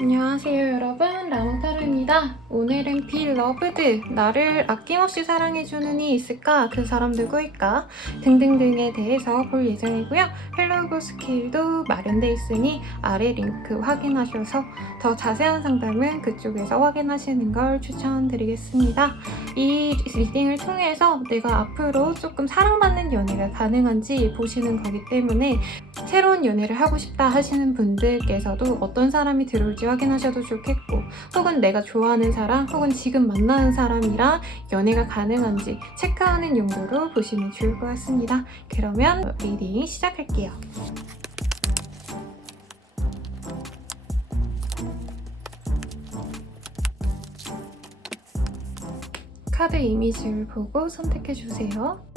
안녕하세요 여러분, 라몽타로입니다. 오늘은 Be Loved, 나를 아낌없이 사랑해주는 이 있을까? 그 사람 누구일까? 등등등에 대해서 볼 예정이고요. 헬로고 스케일도 마련돼 있으니 아래 링크 확인하셔서 더 자세한 상담은 그쪽에서 확인하시는 걸 추천드리겠습니다. 이 리딩을 통해서 내가 앞으로 조금 사랑받는 연애가 가능한지 보시는 거기 때문에 새로운 연애를 하고 싶다 하시는 분들께서도 어떤 사람이 들어올지 확인하셔도 좋겠고, 혹은 내가 좋아하는 사람 혹은 지금 만나는 사람이랑 연애가 가능한지 체크하는 용도로 보시면 좋을 것 같습니다. 그러면 리딩 시작할게요. 카드 이미지를 보고 선택해주세요.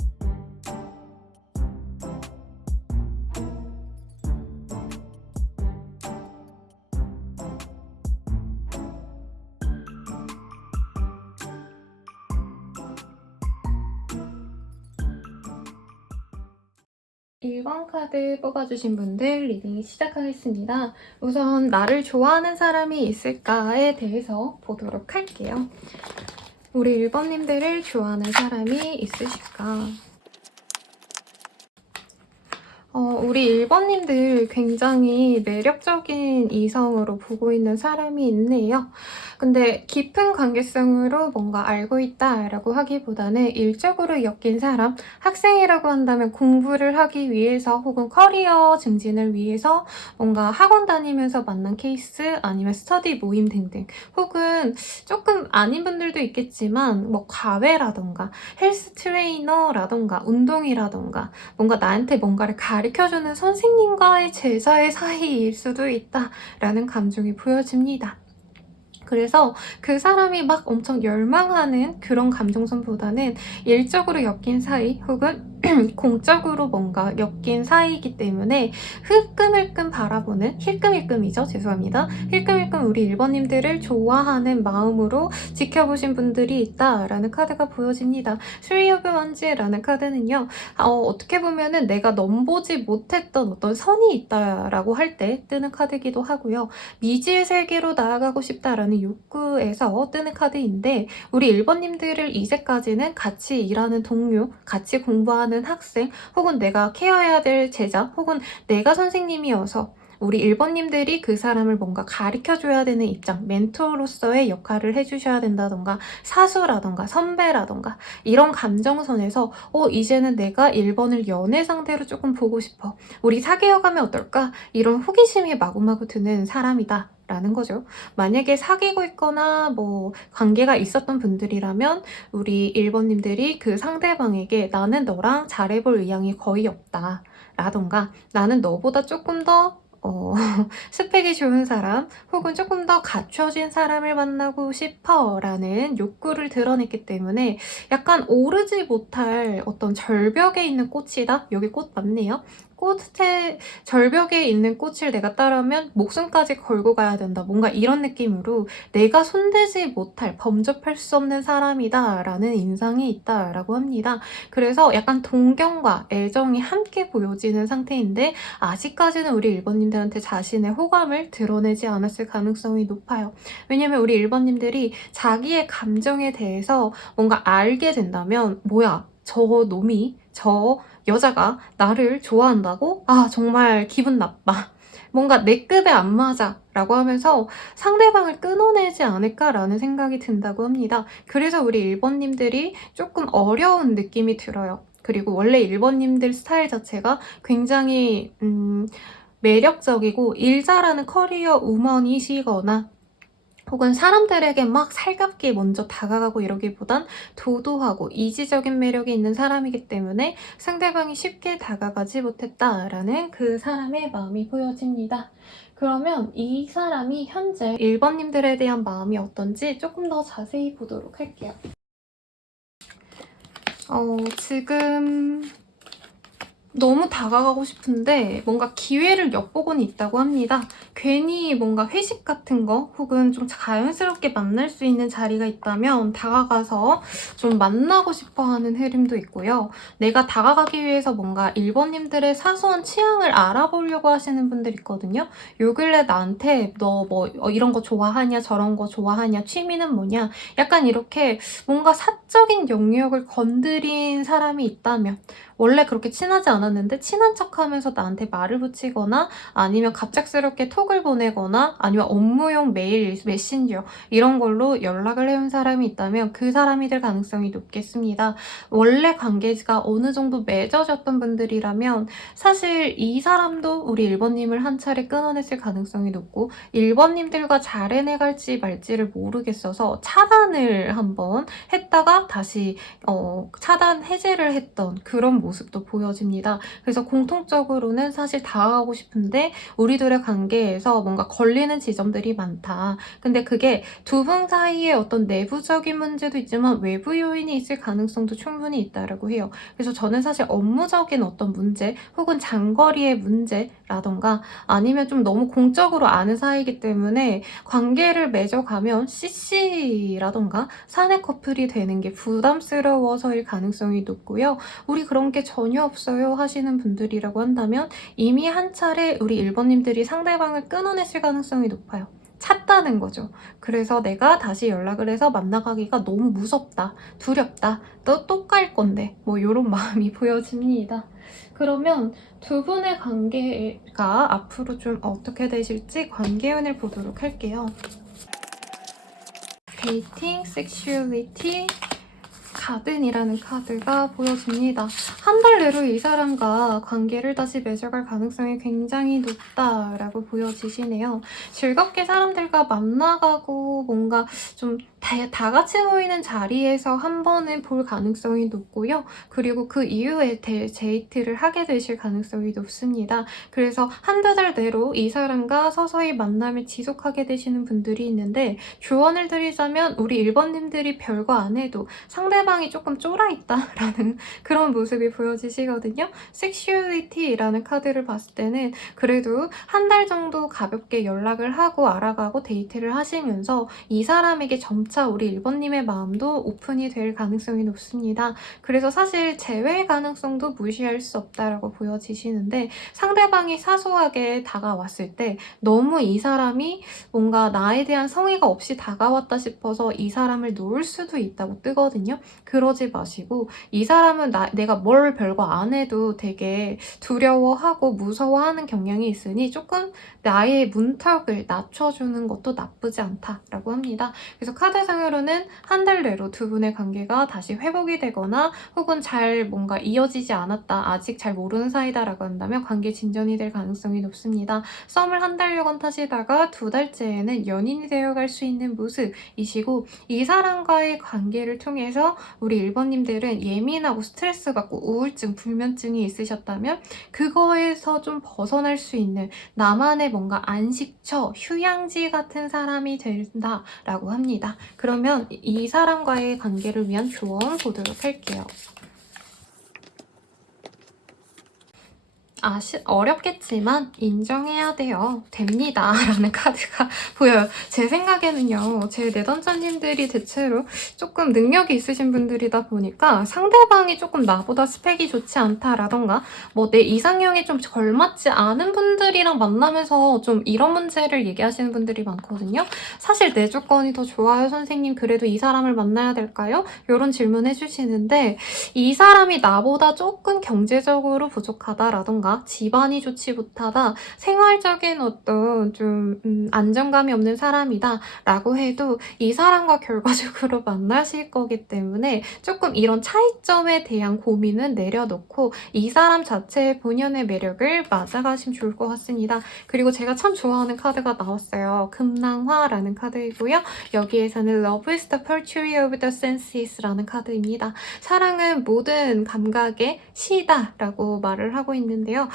일 번 카드 뽑아주신 분들 리딩 시작하겠습니다. 우선 나를 좋아하는 사람이 있을까에 대해서 보도록 할게요. 우리 1번님들을 좋아하는 사람이 있으실까? 우리 1번님들 굉장히 매력적인 이성으로 보고 있는 사람이 있네요. 근데 깊은 관계성으로 뭔가 알고 있다라고 하기보다는 일적으로 엮인 사람, 학생이라고 한다면 공부를 하기 위해서 혹은 커리어 증진을 위해서 뭔가 학원 다니면서 만난 케이스, 아니면 스터디 모임 등등, 혹은 조금 아닌 분들도 있겠지만 뭐 과외라던가 헬스 트레이너라던가 운동이라던가 뭔가 나한테 뭔가를 가르쳐주는 선생님과의 제자의 사이일 수도 있다라는 감정이 보여집니다. 그래서 그 사람이 막 엄청 열망하는 그런 감정선보다는 일적으로 엮인 사이 혹은 공적으로 뭔가 엮인 사이이기 때문에 흘끔흘끔 바라보는, 힐끔힐끔이죠. 죄송합니다. 힐끔힐끔 우리 1번님들을 좋아하는 마음으로 지켜보신 분들이 있다라는 카드가 보여집니다. Three of Wands라는 카드는요. 어떻게 보면은 내가 넘보지 못했던 어떤 선이 있다라고 할 때 뜨는 카드이기도 하고요. 미지의 세계로 나아가고 싶다라는 욕구에서 뜨는 카드인데, 우리 1번님들을 이제까지는 같이 일하는 동료, 같이 공부하는 학생, 혹은 내가 케어해야 될 제자, 혹은 내가 선생님이어서 우리 1번님들이 그 사람을 뭔가 가르쳐줘야 되는 입장, 멘토로서의 역할을 해주셔야 된다던가, 사수라던가 선배라던가 이런 감정선에서 이제는 내가 1번을 연애 상대로 조금 보고 싶어, 우리 사귀어가면 어떨까, 이런 호기심이 마구마구 드는 사람이다 라는 거죠. 만약에 사귀고 있거나 뭐 관계가 있었던 분들이라면 우리 1번님들이 그 상대방에게 나는 너랑 잘해볼 의향이 거의 없다 라던가, 나는 너보다 조금 더 스펙이 좋은 사람 혹은 조금 더 갖춰진 사람을 만나고 싶어 라는 욕구를 드러냈기 때문에 약간 오르지 못할 어떤 절벽에 있는 꽃이다? 여기 꽃 맞네요. 꽃에 절벽에 있는 꽃을 내가 따르면 목숨까지 걸고 가야 된다. 뭔가 이런 느낌으로 내가 손대지 못할, 범접할 수 없는 사람이다 라는 인상이 있다라고 합니다. 그래서 약간 동경과 애정이 함께 보여지는 상태인데 아직까지는 우리 1번님들한테 자신의 호감을 드러내지 않았을 가능성이 높아요. 왜냐면 우리 1번님들이 자기의 감정에 대해서 뭔가 알게 된다면, 뭐야, 저 놈이, 저 여자가 나를 좋아한다고? 아, 정말 기분 나빠. 뭔가 내 급에 안 맞아 라고 하면서 상대방을 끊어내지 않을까라는 생각이 든다고 합니다. 그래서 우리 1번님들이 조금 어려운 느낌이 들어요. 그리고 원래 1번님들 스타일 자체가 굉장히 매력적이고 일 잘하는 커리어 우먼이시거나 혹은 사람들에게 막 살갑게 먼저 다가가고 이러기보단 도도하고 이지적인 매력이 있는 사람이기 때문에 상대방이 쉽게 다가가지 못했다라는 그 사람의 마음이 보여집니다. 그러면 이 사람이 현재 1번님들에 대한 마음이 어떤지 조금 더 자세히 보도록 할게요. 지금 너무 다가가고 싶은데 뭔가 기회를 엿보고는 있다고 합니다. 괜히 뭔가 회식 같은 거 혹은 좀 자연스럽게 만날 수 있는 자리가 있다면 다가가서 좀 만나고 싶어하는 흐름도 있고요. 내가 다가가기 위해서 뭔가 1번님들의 사소한 취향을 알아보려고 하시는 분들 있거든요. 요 근래 나한테 너 뭐 이런 거 좋아하냐 저런 거 좋아하냐 취미는 뭐냐 약간 이렇게 뭔가 사적인 영역을 건드린 사람이 있다면 원래 그렇게 친하지 않았는데 친한 척하면서 나한테 말을 붙이거나 아니면 갑작스럽게 톡을 보내거나 아니면 업무용 메일, 메신저 이런 걸로 연락을 해온 사람이 있다면 그 사람이 될 가능성이 높겠습니다. 원래 관계가 어느 정도 맺어졌던 분들이라면 사실 이 사람도 우리 1번님을 한 차례 끊어냈을 가능성이 높고 1번님들과 잘 해내갈지 말지를 모르겠어서 차단을 한번 했다가 다시 차단 해제를 했던 그런 모습도 보여집니다. 그래서 공통적으로는 사실 다가가고 싶은데 우리들의 관계에서 뭔가 걸리는 지점들이 많다. 근데 그게 두 분 사이에 어떤 내부적인 문제도 있지만 외부 요인이 있을 가능성도 충분히 있다고 해요. 그래서 저는 사실 업무적인 어떤 문제 혹은 장거리의 문제라던가 아니면 좀 너무 공적으로 아는 사이이기 때문에 관계를 맺어가면 CC라던가 사내 커플이 되는 게 부담스러워서일 가능성이 높고요. 우리 그런 게 전혀 없어요 하시는 분들이라고 한다면 이미 한 차례 우리 1번님들이 상대방을 끊어냈을 가능성이 높아요. 찼다는 거죠. 그래서 내가 다시 연락을 해서 만나가기가 너무 무섭다, 두렵다, 너 또 갈 건데 뭐 이런 마음이 보여집니다. 그러면 두 분의 관계가 앞으로 좀 어떻게 되실지 관계운을 보도록 할게요. 데이팅, 섹슈얼리티, 가든이라는 카드가 보여집니다. 한 달 내로 이 사람과 관계를 다시 맺어갈 가능성이 굉장히 높다라고 보여지시네요. 즐겁게 사람들과 만나가고 뭔가 좀 다 같이 모이는 자리에서 한 번은 볼 가능성이 높고요. 그리고 그 이후에 데이트를 하게 되실 가능성이 높습니다. 그래서 한두 달 내로 이 사람과 서서히 만남을 지속하게 되시는 분들이 있는데 조언을 드리자면 우리 1번님들이 별거 안 해도 상대방이 조금 쫄아있다라는 그런 모습이 보여지시거든요. 섹슈얼리티라는 카드를 봤을 때는 그래도 한 달 정도 가볍게 연락을 하고 알아가고 데이트를 하시면서 이 사람에게 점차 우리 1번님의 마음도 오픈이 될 가능성이 높습니다. 그래서 사실 재회 가능성도 무시할 수 없다라고 보여지시는데 상대방이 사소하게 다가왔을 때 너무 이 사람이 뭔가 나에 대한 성의가 없이 다가왔다 싶어서 이 사람을 놓을 수도 있다고 뜨거든요. 그러지 마시고 이 사람은 내가 뭘 별거 안 해도 되게 두려워하고 무서워하는 경향이 있으니 조금 나의 문턱을 낮춰주는 것도 나쁘지 않다라고 합니다. 그래서 카드상으로는 한 달 내로 두 분의 관계가 다시 회복이 되거나 혹은 잘 뭔가 이어지지 않았다, 아직 잘 모르는 사이다라고 한다면 관계 진전이 될 가능성이 높습니다. 썸을 한 달여간 타시다가 두 달째에는 연인이 되어갈 수 있는 모습이시고 이 사람과의 관계를 통해서 우리 1번님들은 예민하고 스트레스 받고 우울증, 불면증이 있으셨다면 그거에서 좀 벗어날 수 있는 나만의 뭔가 안식처, 휴양지 같은 사람이 된다라고 합니다. 그러면 이 사람과의 관계를 위한 조언 보도록 할게요. 어렵겠지만 인정해야 돼요. 됩니다. 라는 카드가 보여요. 제 생각에는요. 제 내던자님들이 대체로 조금 능력이 있으신 분들이다 보니까 상대방이 조금 나보다 스펙이 좋지 않다라던가 뭐 내 이상형에 좀 걸맞지 않은 분들이랑 만나면서 좀 이런 문제를 얘기하시는 분들이 많거든요. 사실 내 조건이 더 좋아요, 선생님. 그래도 이 사람을 만나야 될까요? 이런 질문 해주시는데 이 사람이 나보다 조금 경제적으로 부족하다라던가 집안이 좋지 못하다, 생활적인 어떤 좀 안정감이 없는 사람이다 라고 해도 이 사람과 결과적으로 만나실 거기 때문에 조금 이런 차이점에 대한 고민은 내려놓고 이 사람 자체의 본연의 매력을 맞아가시면 좋을 것 같습니다. 그리고 제가 참 좋아하는 카드가 나왔어요. 금낭화라는 카드이고요. 여기에서는 Love is the pursuit of the senses라는 카드입니다. 사랑은 모든 감각의 시다라고 말을 하고 있는데요. 있는데요.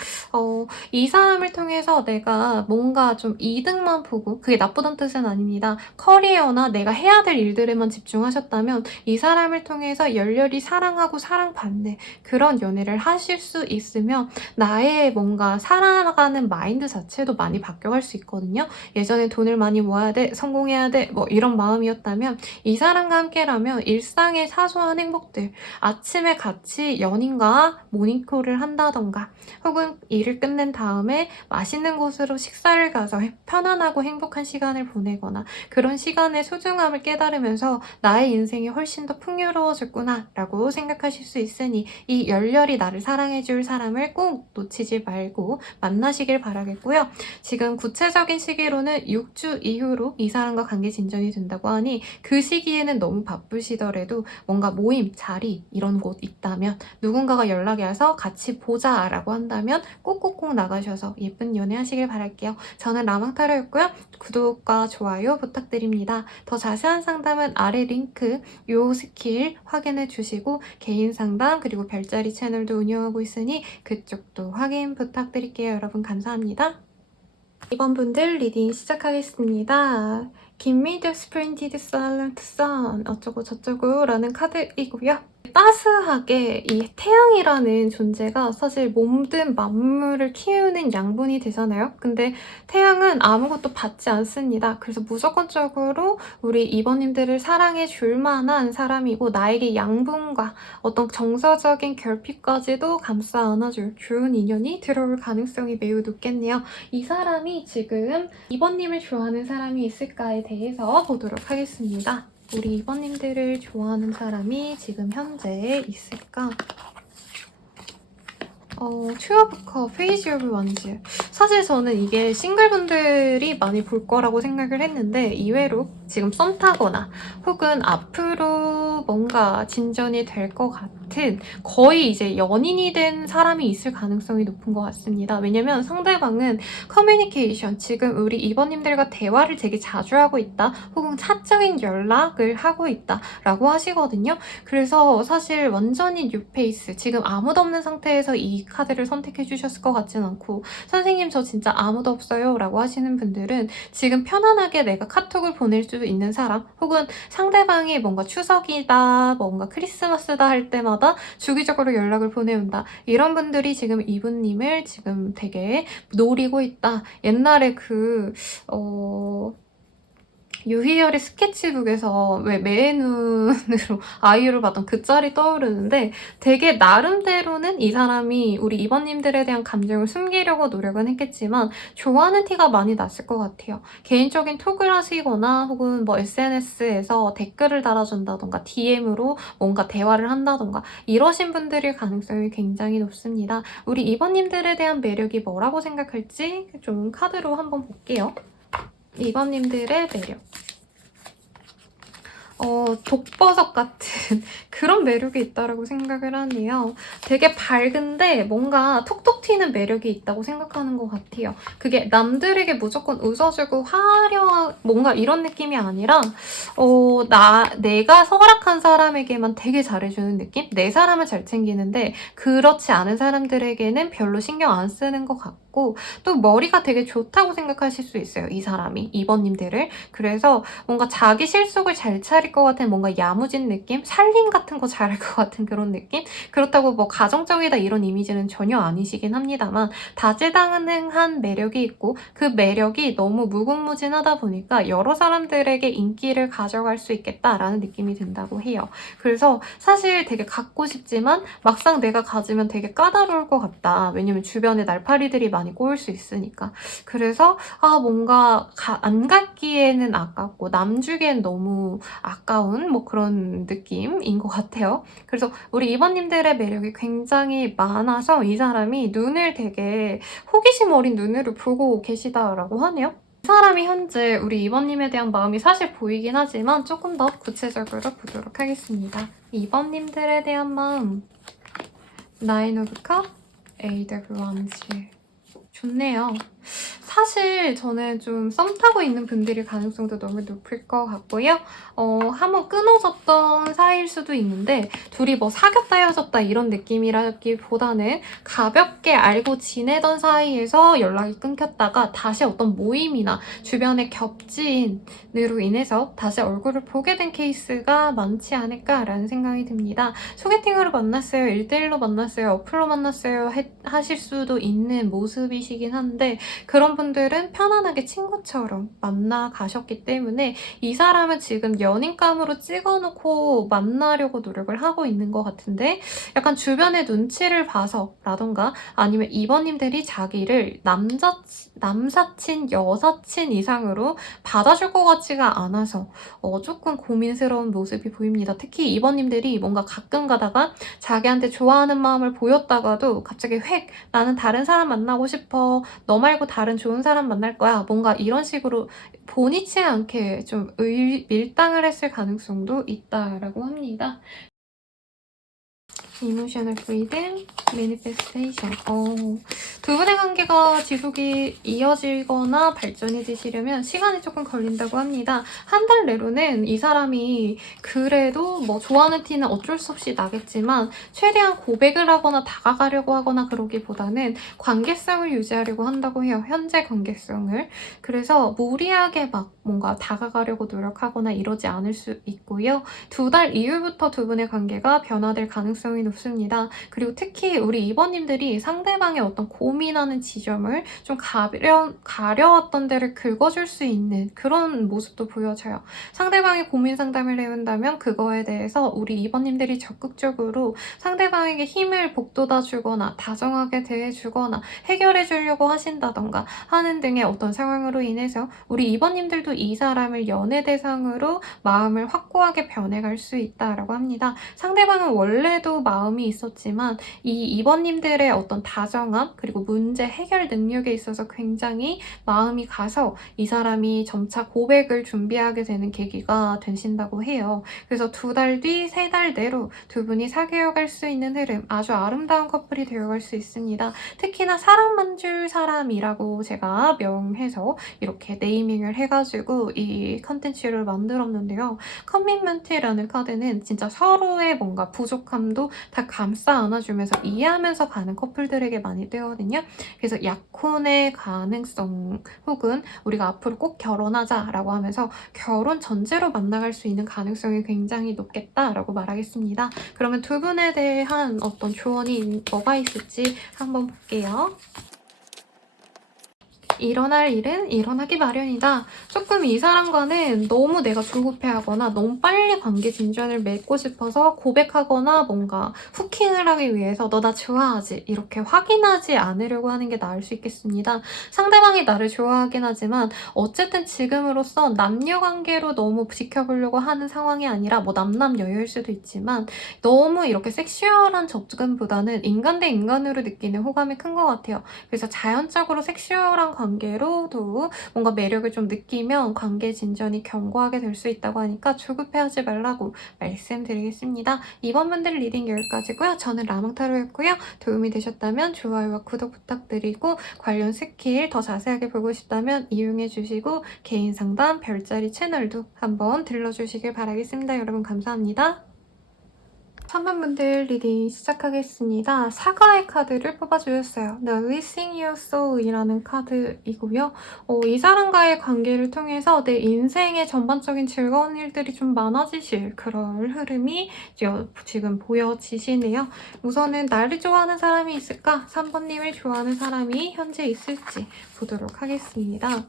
이 사람을 통해서 내가 뭔가 좀 이득만 보고, 그게 나쁘다는 뜻은 아닙니다. 커리어나 내가 해야 될 일들에만 집중하셨다면 이 사람을 통해서 열렬히 사랑하고 사랑받는 그런 연애를 하실 수 있으면 나의 뭔가 살아가는 마인드 자체도 많이 바뀌어갈 수 있거든요. 예전에 돈을 많이 모아야 돼, 성공해야 돼, 뭐 이런 마음이었다면 이 사람과 함께라면 일상의 사소한 행복들, 아침에 같이 연인과 모닝콜을 한다던가 혹은 일을 끝낸 다음에 맛있는 곳으로 식사를 가서 편안하고 행복한 시간을 보내거나 그런 시간의 소중함을 깨달으면서 나의 인생이 훨씬 더 풍요로워졌구나 라고 생각하실 수 있으니 이 열렬히 나를 사랑해줄 사람을 꼭 놓치지 말고 만나시길 바라겠고요. 지금 구체적인 시기로는 6주 이후로 이 사람과 관계 진전이 된다고 하니 그 시기에는 너무 바쁘시더라도 뭔가 모임, 자리 이런 곳 있다면 누군가가 연락이 와서 같이 보자 라고 한다면 꼭꼭꼭 나가셔서 예쁜 연애 하시길 바랄게요. 저는 라망타로였고요. 구독과 좋아요 부탁드립니다. 더 자세한 상담은 아래 링크 요 스킬 확인해 주시고 개인 상담 그리고 별자리 채널도 운영하고 있으니 그쪽도 확인 부탁드릴게요. 여러분 감사합니다. 이번 분들 리딩 시작하겠습니다. Give me the splendid silent sun 어쩌고 저쩌고 라는 카드이고요. 따스하게 이 태양이라는 존재가 사실 몸든 만물을 키우는 양분이 되잖아요. 근데 태양은 아무것도 받지 않습니다. 그래서 무조건적으로 우리 이번님들을 사랑해 줄 만한 사람이고 나에게 양분과 어떤 정서적인 결핍까지도 감싸 안아줄 좋은 인연이 들어올 가능성이 매우 높겠네요. 이 사람이 지금 이번님을 좋아하는 사람이 있을까에 대해서 보도록 하겠습니다. 우리 이번님들을 좋아하는 사람이 지금 현재 있을까? 투 오브 컵, 페이지 오브 원즈. 사실 저는 이게 싱글분들이 많이 볼 거라고 생각을 했는데 의외로 지금 썸 타거나 혹은 앞으로 뭔가 진전이 될 것 같은 거의 이제 연인이 된 사람이 있을 가능성이 높은 것 같습니다. 왜냐면 상대방은 커뮤니케이션, 지금 우리 이번님들과 대화를 되게 자주 하고 있다 혹은 사적인 연락을 하고 있다 라고 하시거든요. 그래서 사실 완전히 뉴페이스, 지금 아무도 없는 상태에서 이 카드를 선택해 주셨을 것 같진 않고 선생님 저 진짜 아무도 없어요 라고 하시는 분들은 지금 편안하게 내가 카톡을 보낼 수 있는 사람 혹은 상대방이 뭔가 추석이다 뭔가 크리스마스다 할 때마다 주기적으로 연락을 보내온다 이런 분들이 지금 이분님을 지금 되게 노리고 있다. 옛날에 유희열의 스케치북에서 왜 매의 눈으로 아이유를 봤던 그 짤이 떠오르는데 되게 나름대로는 이 사람이 우리 이번님들에 대한 감정을 숨기려고 노력은 했겠지만 좋아하는 티가 많이 났을 것 같아요. 개인적인 톡을 하시거나 혹은 뭐 SNS에서 댓글을 달아준다던가 DM으로 뭔가 대화를 한다던가 이러신 분들일 가능성이 굉장히 높습니다. 우리 이번님들에 대한 매력이 뭐라고 생각할지 좀 카드로 한번 볼게요. 이번님들의 매력. 독버섯 같은 그런 매력이 있다고 생각을 하네요. 되게 밝은데 뭔가 톡톡 튀는 매력이 있다고 생각하는 것 같아요. 그게 남들에게 무조건 웃어주고 화려한 뭔가 이런 느낌이 아니라 내가 허락한 사람에게만 되게 잘해주는 느낌? 내 사람을 잘 챙기는데 그렇지 않은 사람들에게는 별로 신경 안 쓰는 것 같고 또 머리가 되게 좋다고 생각하실 수 있어요. 이 사람이, 이번님들을. 그래서 뭔가 자기 실속을 잘 차릴 것 같은 뭔가 야무진 느낌? 살림 같은 거 잘할 것 같은 그런 느낌? 그렇다고 뭐 가정적이다 이런 이미지는 전혀 아니시긴 합니다만 다재다능한 매력이 있고 그 매력이 너무 무궁무진하다 보니까 여러 사람들에게 인기를 가져갈 수 있겠다라는 느낌이 든다고 해요. 그래서 사실 되게 갖고 싶지만 막상 내가 가지면 되게 까다로울 것 같다. 왜냐면 주변에 날파리들이 많이 꼬일 수 있으니까. 그래서 뭔가 안 갖기에는 아깝고 남 주기엔 너무 아까운 뭐 그런 느낌인 것 같아요. 그래서 우리 이번님들의 매력이 굉장히 많아서 이 사람이 눈을 되게 호기심 어린 눈으로 보고 계시다라고 하네요. 이 사람이 현재 우리 이번님에 대한 마음이 사실 보이긴 하지만 조금 더 구체적으로 보도록 하겠습니다. 이번님들에 대한 마음. 나인 오브 컵, 에이드 오브 원즈. 좋네요. 사실 저는 좀 썸 타고 있는 분들이 가능성도 너무 높을 것 같고요. 한번 끊어졌던 사이일 수도 있는데 둘이 뭐 사귀었다 헤어졌다 이런 느낌이라기보다는 가볍게 알고 지내던 사이에서 연락이 끊겼다가 다시 어떤 모임이나 주변의 겹친으로 인해서 다시 얼굴을 보게 된 케이스가 많지 않을까라는 생각이 듭니다. 소개팅으로 만났어요, 1대1로 만났어요, 어플로 만났어요 하실 수도 있는 모습이시긴 한데 그런 분들은 편안하게 친구처럼 만나가셨기 때문에 이 사람은 지금 연인감으로 찍어놓고 만나려고 노력을 하고 있는 것 같은데 약간 주변의 눈치를 봐서라던가 아니면 이번님들이 자기를 남사친, 여사친 이상으로 받아줄 것 같지가 않아서 조금 고민스러운 모습이 보입니다. 특히 이번님들이 뭔가 가끔 가다가 자기한테 좋아하는 마음을 보였다가도 갑자기 획 나는 다른 사람 만나고 싶어, 너 말고 다른 좋은 사람 만날 거야, 뭔가 이런 식으로 본의치 않게 좀 밀당을 했을 가능성도 있다라고 합니다. 이모셔널 프리덤, 매니페스테이션. 두 분의 관계가 지속이 이어지거나 발전이 되시려면 시간이 조금 걸린다고 합니다. 한 달 내로는 이 사람이 그래도 뭐 좋아하는 티는 어쩔 수 없이 나겠지만 최대한 고백을 하거나 다가가려고 하거나 그러기보다는 관계성을 유지하려고 한다고 해요. 현재 관계성을. 그래서 무리하게 막 뭔가 다가가려고 노력하거나 이러지 않을 수 있고요. 2달 이후부터 두 분의 관계가 변화될 가능성이 높습니다. 그리고 특히 우리 이번님들이 상대방의 어떤 고민하는 지점을 좀 가려웠던 데를 긁어줄 수 있는 그런 모습도 보여져요. 상대방이 고민 상담을 해온다면 그거에 대해서 우리 이번님들이 적극적으로 상대방에게 힘을 북돋아 주거나 다정하게 대해주거나 해결해 주려고 하신다던가 하는 등의 어떤 상황으로 인해서 우리 이번님들도 이 사람을 연애 대상으로 마음을 확고하게 변해갈 수 있다라고 합니다. 상대방은 원래도 마음이 있었지만 이 이번님들의 어떤 다정함 그리고 문제 해결 능력에 있어서 굉장히 마음이 가서 이 사람이 점차 고백을 준비하게 되는 계기가 되신다고 해요. 그래서 2달 뒤, 3달 내로 두 분이 사귀어갈 수 있는 흐름, 아주 아름다운 커플이 되어갈 수 있습니다. 특히나 사랑만 줄 사람이라고 제가 명해서 이렇게 네이밍을 해가지고 이 컨텐츠를 만들었는데요. 커밋먼트라는 카드는 진짜 서로의 뭔가 부족함도 다 감싸 안아주면서 이해하면서 가는 커플들에게 많이 뜨거든요. 그래서 약혼의 가능성 혹은 우리가 앞으로 꼭 결혼하자라고 하면서 결혼 전제로 만나갈 수 있는 가능성이 굉장히 높겠다라고 말하겠습니다. 그러면 두 분에 대한 어떤 조언이 뭐가 있을지 한번 볼게요. 일어날 일은 일어나기 마련이다. 조금 이 사람과는 너무 내가 조급해하거나 너무 빨리 관계 진전을 맺고 싶어서 고백하거나 뭔가 후킹을 하기 위해서 너 나 좋아하지? 이렇게 확인하지 않으려고 하는 게 나을 수 있겠습니다. 상대방이 나를 좋아하긴 하지만 어쨌든 지금으로서 남녀관계로 너무 지켜보려고 하는 상황이 아니라 뭐 남남여여일 수도 있지만 너무 이렇게 섹슈얼한 접근보다는 인간 대 인간으로 느끼는 호감이 큰 것 같아요. 그래서 자연적으로 섹슈얼한 관계로도 뭔가 매력을 좀 느끼면 관계 진전이 견고하게 될 수 있다고 하니까 조급해하지 말라고 말씀드리겠습니다. 이번 분들 리딩 여기까지고요. 저는 라몽타로였고요. 도움이 되셨다면 좋아요와 구독 부탁드리고 관련 스킬 더 자세하게 보고 싶다면 이용해주시고 개인 상담 별자리 채널도 한번 들러주시길 바라겠습니다. 여러분 감사합니다. 3번 분들 리딩 시작하겠습니다. 사과의 카드를 뽑아주셨어요. The Releasing Your Soul이라는 카드이고요. 이 사람과의 관계를 통해서 내 인생의 전반적인 즐거운 일들이 좀 많아지실 그런 흐름이 지금 보여지시네요. 우선은 나를 좋아하는 사람이 있을까? 3번님을 좋아하는 사람이 현재 있을지 보도록 하겠습니다.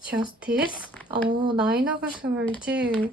Justice, Nine of Swords,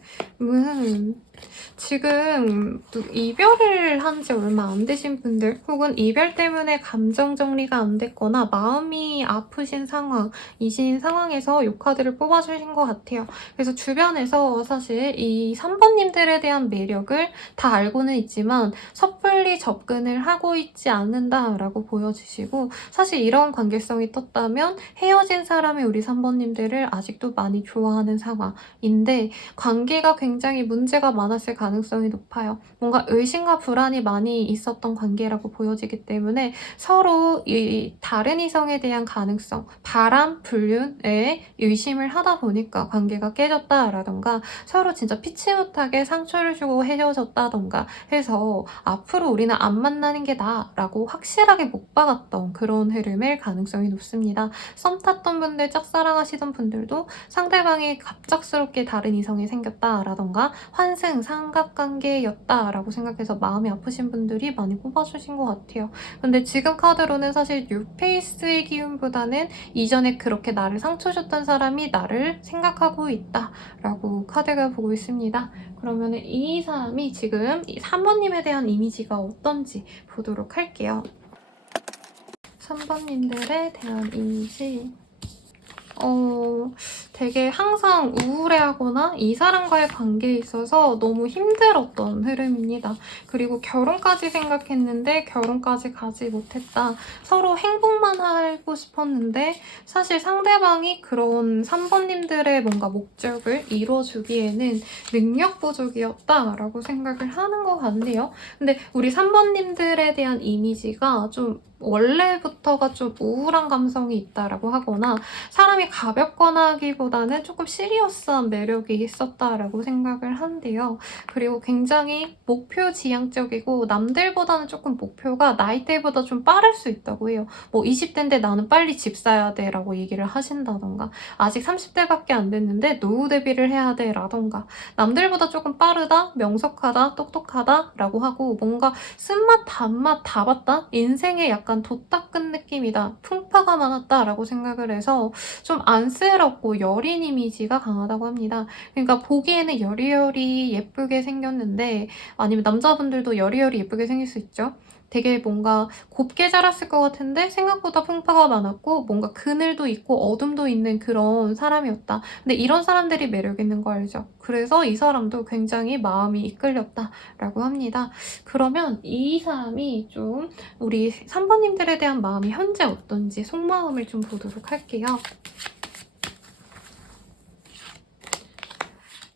지금 이별을 한 지 얼마 안 되신 분들 혹은 이별 때문에 감정 정리가 안 됐거나 마음이 아프신 상황이신 상황에서 이 카드를 뽑아주신 것 같아요. 그래서 주변에서 사실 이 3번님들에 대한 매력을 다 알고는 있지만 섣불리 접근을 하고 있지 않는다라고 보여주시고 사실 이런 관계성이 떴다면 헤어진 사람이 우리 3번님들을 아직도 많이 좋아 좋아하는 상황인데 관계가 굉장히 문제가 많았을 가능성이 높아요. 뭔가 의심과 불안이 많이 있었던 관계라고 보여지기 때문에 서로 이 다른 이성에 대한 가능성, 바람, 불륜에 의심을 하다 보니까 관계가 깨졌다라던가 서로 진짜 피치 못하게 상처를 주고 헤어졌다던가 해서 앞으로 우리는 안 만나는 게 나아라고 확실하게 못 박았던 그런 흐름일 가능성이 높습니다. 썸 탔던 분들, 짝사랑하시던 분들도 상대방이 갑작스럽게 다른 이성이 생겼다라던가 환승, 삼각관계였다라고 생각해서 마음이 아프신 분들이 많이 뽑아주신 것 같아요. 근데 지금 카드로는 사실 뉴페이스의 기운보다는 이전에 그렇게 나를 상처 줬던 사람이 나를 생각하고 있다라고 카드가 보고 있습니다. 그러면 이 사람이 지금 3번님에 대한 이미지가 어떤지 보도록 할게요. 3번님들에 대한 이미지. 되게 항상 우울해하거나 이 사람과의 관계에 있어서 너무 힘들었던 흐름입니다. 그리고 결혼까지 생각했는데 결혼까지 가지 못했다. 서로 행복만 하고 싶었는데 사실 상대방이 그런 3번님들의 뭔가 목적을 이뤄주기에는 능력 부족이었다라고 생각을 하는 것 같네요. 근데 우리 3번님들에 대한 이미지가 좀 원래부터가 좀 우울한 감성이 있다라고 하거나 사람이 가볍거나 하기보다는 조금 시리어스한 매력이 있었다라고 생각을 한대요. 그리고 굉장히 목표 지향적이고 남들보다는 조금 목표가 나이대보다 좀 빠를 수 있다고 해요. 뭐 20대인데 나는 빨리 집 사야 돼 라고 얘기를 하신다던가 아직 30대밖에 안 됐는데 노후 대비를 해야 돼 라던가 남들보다 조금 빠르다, 명석하다, 똑똑하다 라고 하고 뭔가 쓴맛, 단맛 다 봤다? 인생에 약간 돛 닦은 느낌이다. 풍파가 많았다 라고 생각을 해서 좀 안쓰럽고 여린 이미지가 강하다고 합니다. 그러니까 보기에는 여리여리 예쁘게 생겼는데 아니면 남자분들도 여리여리 예쁘게 생길 수 있죠. 되게 뭔가 곱게 자랐을 것 같은데 생각보다 풍파가 많았고 뭔가 그늘도 있고 어둠도 있는 그런 사람이었다. 근데 이런 사람들이 매력 있는 거 알죠? 그래서 이 사람도 굉장히 마음이 이끌렸다라고 합니다. 그러면 이 사람이 좀 우리 3번님들에 대한 마음이 현재 어떤지 속마음을 좀 보도록 할게요.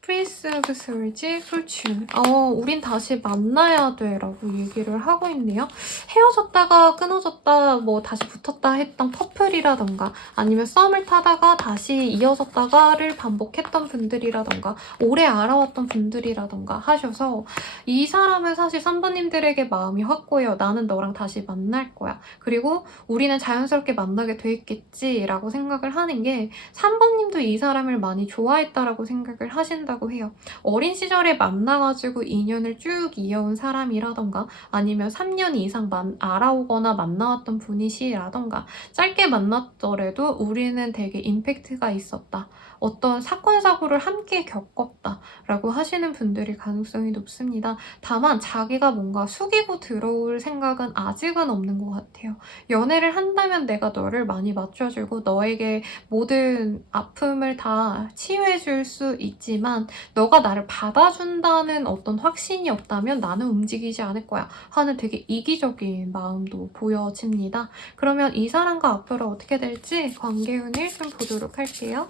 프린스 오브 스월즈, 풀춘. 우린 다시 만나야 돼 라고 얘기를 하고 있네요. 헤어졌다가 끊어졌다, 뭐 다시 붙었다 했던 커플이라던가 아니면 썸을 타다가 다시 이어졌다가를 반복했던 분들이라던가 오래 알아왔던 분들이라던가 하셔서 이 사람은 사실 3번님들에게 마음이 확고해요. 나는 너랑 다시 만날 거야. 그리고 우리는 자연스럽게 만나게 돼 있겠지 라고 생각을 하는 게 3번님도 이 사람을 많이 좋아했다라고 생각을 하신다고 해요. 어린 시절에 만나가지고 인연을 쭉 이어온 사람이라던가 아니면 3년 이상 알아오거나 만나왔던 분이시라던가 짧게 만났더라도 우리는 되게 임팩트가 있었다. 어떤 사건, 사고를 함께 겪었다 라고 하시는 분들이 가능성이 높습니다. 다만 자기가 뭔가 숙이고 들어올 생각은 아직은 없는 것 같아요. 연애를 한다면 내가 너를 많이 맞춰주고 너에게 모든 아픔을 다 치유해줄 수 있지만 너가 나를 받아준다는 어떤 확신이 없다면 나는 움직이지 않을 거야 하는 되게 이기적인 마음도 보여집니다. 그러면 이 사람과 앞으로 어떻게 될지 관계운을 좀 보도록 할게요.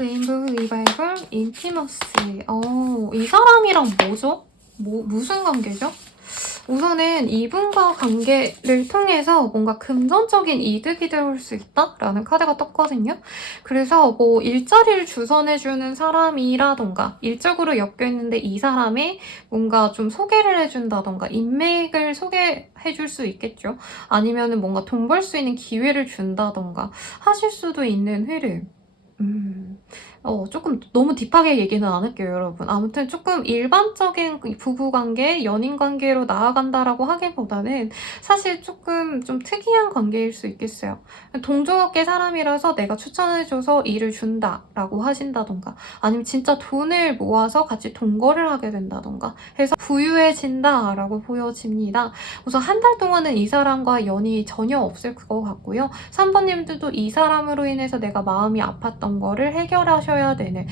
레인보우 리바이벌 인티머스. 이 사람이랑 뭐죠? 무슨 관계죠? 우선은 이분과 관계를 통해서 뭔가 금전적인 이득이 들어올 수 있다라는 카드가 떴거든요. 그래서 뭐 일자리를 주선해주는 사람이라던가 일적으로 엮여있는데 이 사람이 뭔가 좀 소개를 해준다던가 인맥을 소개해줄 수 있겠죠. 아니면은 뭔가 돈 벌 수 있는 기회를 준다던가 하실 수도 있는 흐름. 조금 너무 딥하게 얘기는 안 할게요, 여러분. 아무튼 조금 일반적인 부부관계, 연인관계로 나아간다라고 하기보다는 사실 조금 좀 특이한 관계일 수 있겠어요. 동종업계 사람이라서 내가 추천해줘서 일을 준다라고 하신다던가 아니면 진짜 돈을 모아서 같이 동거를 하게 된다던가 해서 부유해진다라고 보여집니다. 우선 한 달 동안은 이 사람과 연이 전혀 없을 것 같고요. 3번님들도 이 사람으로 인해서 내가 마음이 아팠던 있었던 거를 해결하셔야 되는,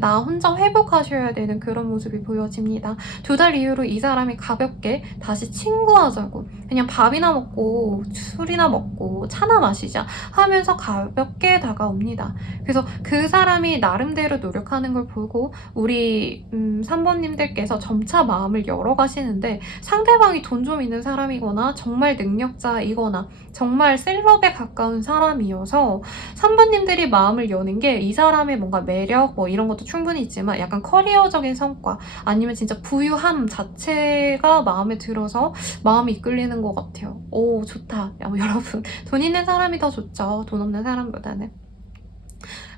나 혼자 회복하셔야 되는 그런 모습이 보여집니다. 2달 이후로 이 사람이 가볍게 다시 친구하자고, 그냥 밥이나 먹고 술이나 먹고 차나 마시자 하면서 가볍게 다가옵니다. 그래서 그 사람이 나름대로 노력하는 걸 보고 우리 3번님들께서 점차 마음을 열어가시는데, 상대방이 돈 좀 있는 사람이거나 정말 능력자이거나 정말 셀럽에 가까운 사람이어서 3번님들이 마음을 여는 게 이 사람의 뭔가 매력 뭐 이런 것도 충분히 있지만 약간 커리어적인 성과 아니면 진짜 부유함 자체가 마음에 들어서 마음이 이끌리는 것 같아요. 오, 좋다. 여러분, 돈 있는 사람이 더 좋죠. 돈 없는 사람보다는.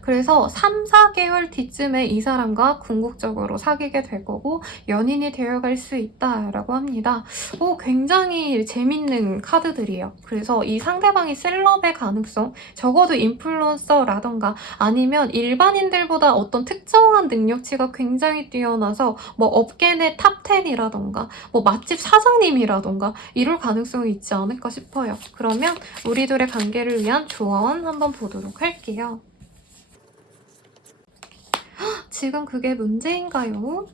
그래서 3, 4개월 뒤쯤에 이 사람과 궁극적으로 사귀게 될 거고 연인이 되어갈 수 있다라고 합니다. 굉장히 재밌는 카드들이에요. 그래서 이 상대방이 셀럽의 가능성, 적어도 인플루언서라던가 아니면 일반인들보다 어떤 특정한 능력치가 굉장히 뛰어나서 뭐 업계 내 탑10이라던가 뭐 맛집 사장님이라던가 이럴 가능성이 있지 않을까 싶어요. 그러면 우리들의 관계를 위한 조언 한번 보도록 할게요. 지금 그게 문제인가요?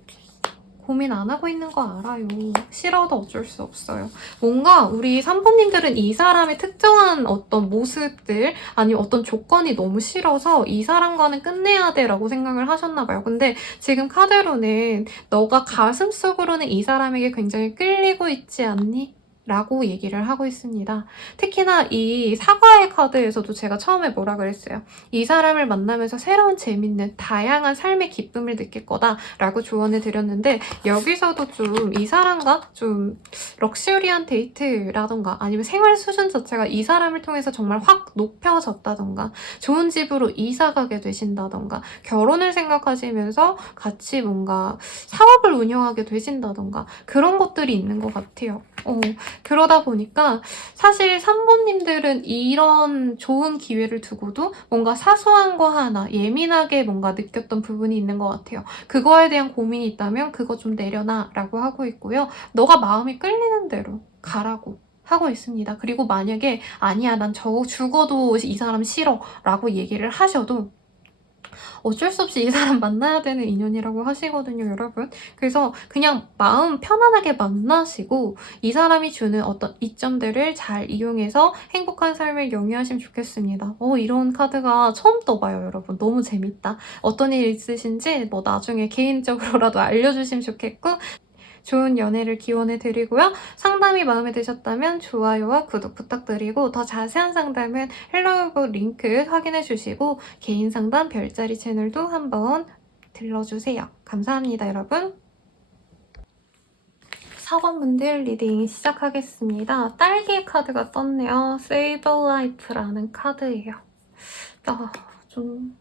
고민 안 하고 있는 거 알아요. 싫어도 어쩔 수 없어요. 뭔가 우리 3번님들은 이 사람의 특정한 어떤 모습들 아니면 어떤 조건이 너무 싫어서 이 사람과는 끝내야 돼 라고 생각을 하셨나 봐요. 근데 지금 카드로는 너가 가슴속으로는 이 사람에게 굉장히 끌리고 있지 않니? 라고 얘기를 하고 있습니다. 특히나 이 사과의 카드에서도 제가 처음에 뭐라 그랬어요. 이 사람을 만나면서 새로운 재밌는 다양한 삶의 기쁨을 느낄 거다 라고 조언을 드렸는데, 여기서도 좀 이 사람과 좀 럭셔리한 데이트라던가 아니면 생활 수준 자체가 이 사람을 통해서 정말 확 높여졌다던가 좋은 집으로 이사 가게 되신다던가 결혼을 생각하시면서 같이 뭔가 사업을 운영하게 되신다던가 그런 것들이 있는 것 같아요. 그러다 보니까 사실 3번님들은 이런 좋은 기회를 두고도 뭔가 사소한 거 하나 예민하게 뭔가 느꼈던 부분이 있는 것 같아요. 그거에 대한 고민이 있다면 그거 좀 내려놔 라고 하고 있고요. 너가 마음이 끌리는 대로 가라고 하고 있습니다. 그리고 만약에 아니야 난 죽어도 이 사람 싫어 라고 얘기를 하셔도 어쩔 수 없이 이 사람 만나야 되는 인연이라고 하시거든요, 여러분. 그래서 그냥 마음 편안하게 만나시고 이 사람이 주는 어떤 이점들을 잘 이용해서 행복한 삶을 영위하시면 좋겠습니다. 이런 카드가 처음 떠봐요, 여러분. 너무 재밌다. 어떤 일 있으신지 뭐 나중에 개인적으로라도 알려주시면 좋겠고, 좋은 연애를 기원해드리고요. 상담이 마음에 드셨다면 좋아요와 구독 부탁드리고 더 자세한 상담은 헬로우북 링크 확인해주시고 개인 상담 별자리 채널도 한번 들러주세요. 감사합니다, 여러분. 4번분들 리딩 시작하겠습니다. 딸기 카드가 떴네요. Save a Life라는 카드예요. 좀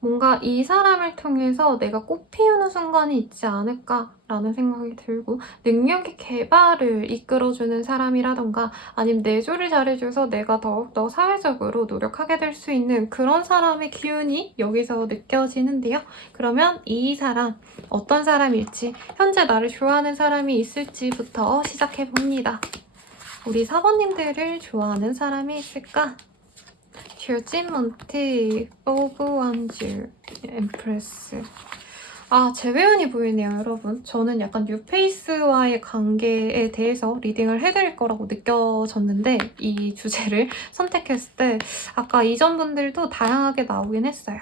뭔가 이 사람을 통해서 내가 꽃 피우는 순간이 있지 않을까라는 생각이 들고, 능력의 개발을 이끌어주는 사람이라던가 아니면 내조를 잘해줘서 내가 더욱더 사회적으로 노력하게 될 수 있는 그런 사람의 기운이 여기서 느껴지는데요. 그러면 이 사람 어떤 사람일지, 현재 나를 좋아하는 사람이 있을지부터 시작해봅니다. 우리 4번님들을 좋아하는 사람이 있을까? 듀지먼트 오브 원즈 엠프레스. 재배운이 보이네요, 여러분. 저는 약간 뉴페이스와의 관계에 대해서 리딩을 해드릴 거라고 느껴졌는데 이 주제를 선택했을 때 아까 이전 분들도 다양하게 나오긴 했어요.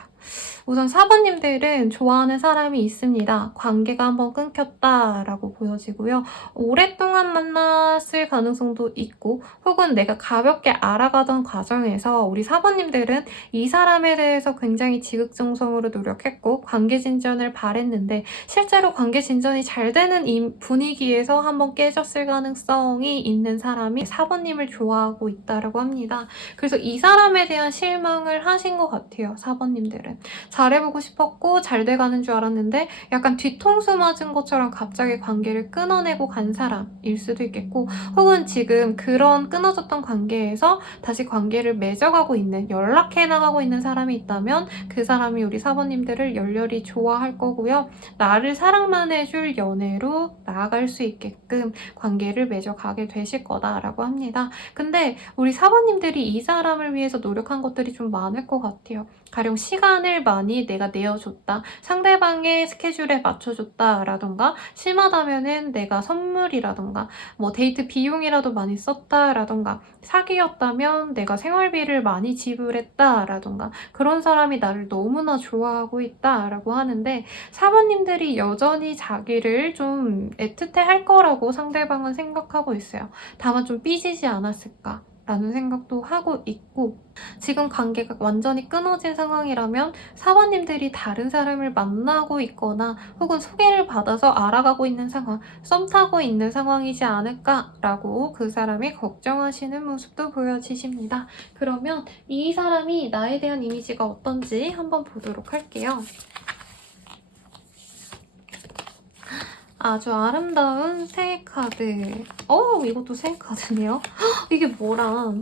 우선 4번님들은 좋아하는 사람이 있습니다. 관계가 한번 끊겼다라고 보여지고요. 오랫동안 만났을 가능성도 있고 혹은 내가 가볍게 알아가던 과정에서 우리 4번님들은 이 사람에 대해서 굉장히 지극정성으로 노력했고 관계 진전을 바랬는데 실제로 관계 진전이 잘 되는 이 분위기에서 한번 깨졌을 가능성이 있는 사람이 4번님을 좋아하고 있다고 합니다. 그래서 이 사람에 대한 실망을 하신 것 같아요, 4번님들은. 사람들은. 잘해보고 싶었고 잘 돼가는 줄 알았는데 약간 뒤통수 맞은 것처럼 갑자기 관계를 끊어내고 간 사람일 수도 있겠고, 혹은 지금 그런 끊어졌던 관계에서 다시 관계를 맺어가고 있는, 연락해 나가고 있는 사람이 있다면 그 사람이 우리 사모님들을 열렬히 좋아할 거고요. 나를 사랑만 해줄 연애로 나아갈 수 있게끔 관계를 맺어가게 되실 거다라고 합니다. 근데 우리 사모님들이 이 사람을 위해서 노력한 것들이 좀 많을 것 같아요. 가령 시간을 많이 내가 내어줬다, 상대방의 스케줄에 맞춰줬다 라던가, 심하다면은 내가 선물이라던가 뭐 데이트 비용이라도 많이 썼다 라던가, 사귀었다면 내가 생활비를 많이 지불했다 라던가, 그런 사람이 나를 너무나 좋아하고 있다 라고 하는데, 사모님들이 여전히 자기를 좀 애틋해 할 거라고 상대방은 생각하고 있어요. 다만 좀 삐지지 않았을까 라는 생각도 하고 있고, 지금 관계가 완전히 끊어진 상황이라면 사모님들이 다른 사람을 만나고 있거나 혹은 소개를 받아서 알아가고 있는 상황, 썸 타고 있는 상황이지 않을까라고 그 사람이 걱정하시는 모습도 보여지십니다. 그러면 이 사람이 나에 대한 이미지가 어떤지 한번 보도록 할게요. 아주 아름다운 새 카드. 이것도 새 카드네요. 이게 뭐라.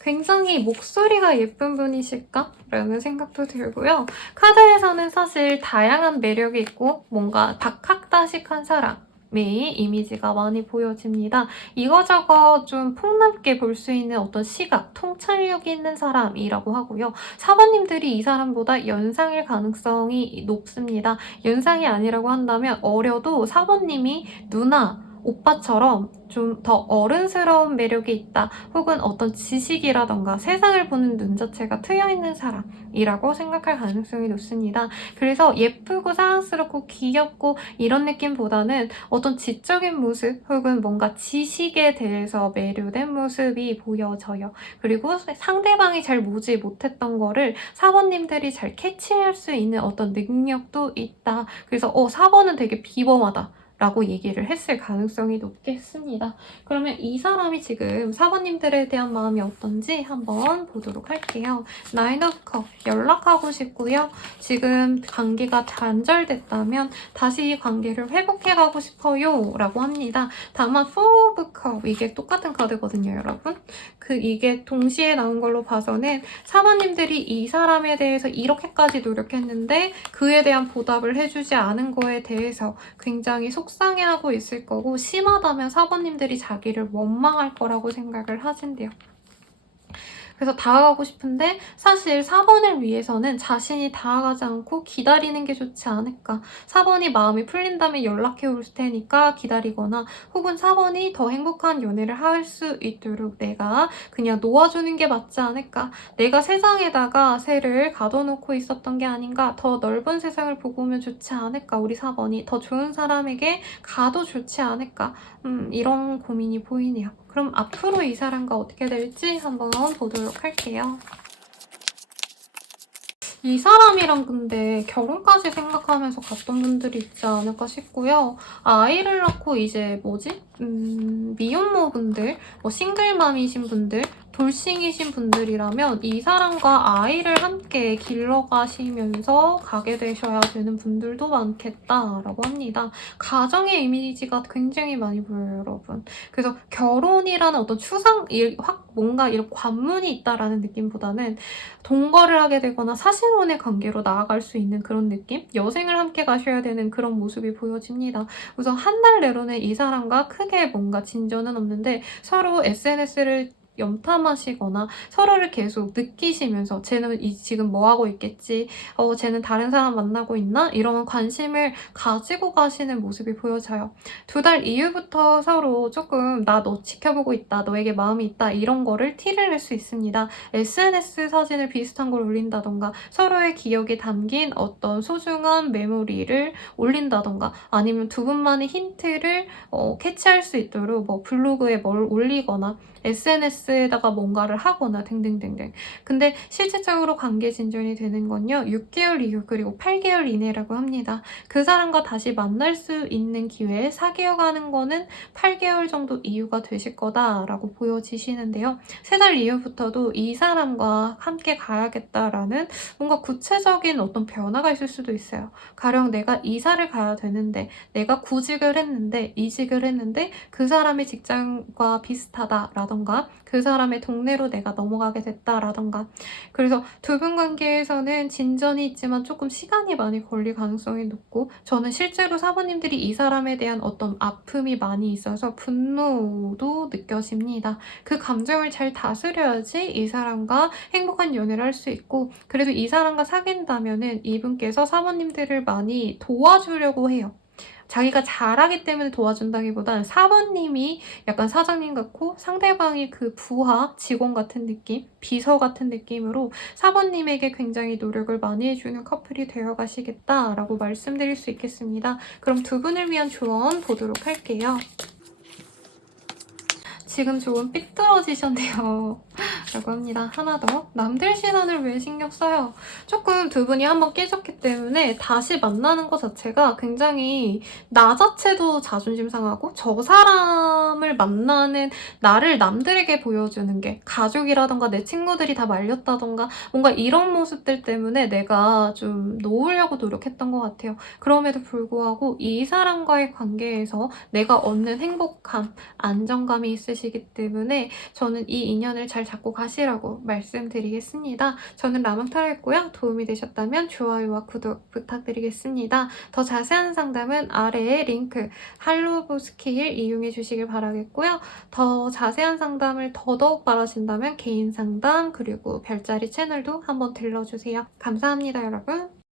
굉장히 목소리가 예쁜 분이실까? 라는 생각도 들고요. 카드에서는 사실 다양한 매력이 있고 뭔가 박학다식한 사람 의 이미지가 많이 보여집니다. 이거저거 좀 폭넓게 볼 수 있는 어떤 시각, 통찰력이 있는 사람이라고 하고요. 사모님들이 이 사람보다 연상일 가능성이 높습니다. 연상이 아니라고 한다면 어려도 사모님이 누나, 오빠처럼 좀 더 어른스러운 매력이 있다, 혹은 어떤 지식이라던가 세상을 보는 눈 자체가 트여있는 사람이라고 생각할 가능성이 높습니다. 그래서 예쁘고 사랑스럽고 귀엽고 이런 느낌보다는 어떤 지적인 모습 혹은 뭔가 지식에 대해서 매료된 모습이 보여져요. 그리고 상대방이 잘 보지 못했던 거를 사모님들이 잘 캐치할 수 있는 어떤 능력도 있다. 그래서 사모는 되게 비범하다 라고 얘기를 했을 가능성이 높겠습니다. 그러면 이 사람이 지금 사모님들에 대한 마음이 어떤지 한번 보도록 할게요. 나인 오브 컵, 연락하고 싶고요. 지금 관계가 단절됐다면 다시 관계를 회복해가고 싶어요 라고 합니다. 다만 포 오브 컵, 이게 똑같은 카드거든요, 여러분. 이게 동시에 나온 걸로 봐서는 사모님들이 이 사람에 대해서 이렇게까지 노력했는데 그에 대한 보답을 해주지 않은 거에 대해서 굉장히 속상해하고 있을 거고, 심하다면 사모님들이 자기를 원망할 거라고 생각을 하신대요. 그래서 다가가고 싶은데 사실 4번을 위해서는 자신이 다가가지 않고 기다리는 게 좋지 않을까. 4번이 마음이 풀린다면 연락해 올 테니까 기다리거나, 혹은 4번이 더 행복한 연애를 할 수 있도록 내가 그냥 놓아주는 게 맞지 않을까. 내가 세상에다가 새를 가둬놓고 있었던 게 아닌가. 더 넓은 세상을 보고 오면 좋지 않을까. 우리 4번이 더 좋은 사람에게 가도 좋지 않을까. 이런 고민이 보이네요. 그럼 앞으로 이 사람과 어떻게 될지 한번 보도록 할게요. 이 사람이랑 근데 결혼까지 생각하면서 갔던 분들이 있지 않을까 싶고요. 아이를 낳고 이제 미혼모분들, 싱글맘이신 분들, 돌싱이신 분들이라면 이 사람과 아이를 함께 길러가시면서 가게 되셔야 되는 분들도 많겠다라고 합니다. 가정의 이미지가 굉장히 많이 보여요, 여러분. 그래서 결혼이라는 어떤 뭔가 이런 관문이 있다라는 느낌보다는 동거를 하게 되거나 사실혼의 관계로 나아갈 수 있는 그런 느낌? 여생을 함께 가셔야 되는 그런 모습이 보여집니다. 우선 한 달 내로는 이 사람과 크게 뭔가 진전은 없는데 서로 SNS를 염탐하시거나 서로를 계속 느끼시면서 쟤는 지금 뭐 하고 있겠지, 쟤는 다른 사람 만나고 있나, 이런 관심을 가지고 가시는 모습이 보여져요. 2달 이후부터 서로 조금 나 너 지켜보고 있다, 너에게 마음이 있다, 이런 거를 티를 낼 수 있습니다. SNS 사진을 비슷한 걸 올린다던가, 서로의 기억이 담긴 어떤 소중한 메모리를 올린다던가, 아니면 두 분만의 힌트를 캐치할 수 있도록 블로그에 뭘 올리거나, SNS에다가 뭔가를 하거나 등등등등. 근데 실질적으로 관계 진전이 되는 건요. 6개월 이후 그리고 8개월 이내라고 합니다. 그 사람과 다시 만날 수 있는 기회에 사귀어가는 거는 8개월 정도 이후가 되실 거다라고 보여지시는데요. 3달 이후부터도 이 사람과 함께 가야겠다라는 뭔가 구체적인 어떤 변화가 있을 수도 있어요. 가령 내가 이사를 가야 되는데 내가 구직을 했는데 이직을 했는데 그 사람의 직장과 비슷하다라던가 그 사람의 동네로 내가 넘어가게 됐다라던가 그래서 두 분 관계에서는 진전이 있지만 조금 시간이 많이 걸릴 가능성이 높고 저는 실제로 사부님들이 이 사람에 대한 어떤 아픔이 많이 있어서 분노도 느껴집니다. 그 감정을 잘 다스려야지 이 사람과 행복한 연애를 할 수 있고 그래도 이 사람과 사귄다면은 이분께서 사모님들을 많이 도와주려고 해요. 자기가 잘하기 때문에 도와준다기보단 사모님이 약간 사장님 같고 상대방이 그 부하, 직원 같은 느낌, 비서 같은 느낌으로 사모님에게 굉장히 노력을 많이 해주는 커플이 되어 가시겠다라고 말씀드릴 수 있겠습니다. 그럼 두 분을 위한 조언 보도록 할게요. 지금 조금 삐뚤어지셨네요. 라고 합니다. 하나 더. 남들 시선을 왜 신경 써요? 조금 두 분이 한번 깨졌기 때문에 다시 만나는 것 자체가 굉장히 나 자체도 자존심 상하고 저 사람을 만나는 나를 남들에게 보여주는 게 가족이라던가 내 친구들이 다 말렸다던가 뭔가 이런 모습들 때문에 내가 좀 놓으려고 노력했던 것 같아요. 그럼에도 불구하고 이 사람과의 관계에서 내가 얻는 행복감, 안정감이 있으시기 때문에 저는 이 인연을 잘 잡고 가시라고 말씀드리겠습니다. 저는 라망타로였고요. 도움이 되셨다면 좋아요와 구독 부탁드리겠습니다. 더 자세한 상담은 아래에 링크 할로브 스케일 이용해 주시길 바라겠고요. 더 자세한 상담을 더더욱 바라신다면 개인 상담 그리고 별자리 채널도 한번 들러주세요. 감사합니다, 여러분.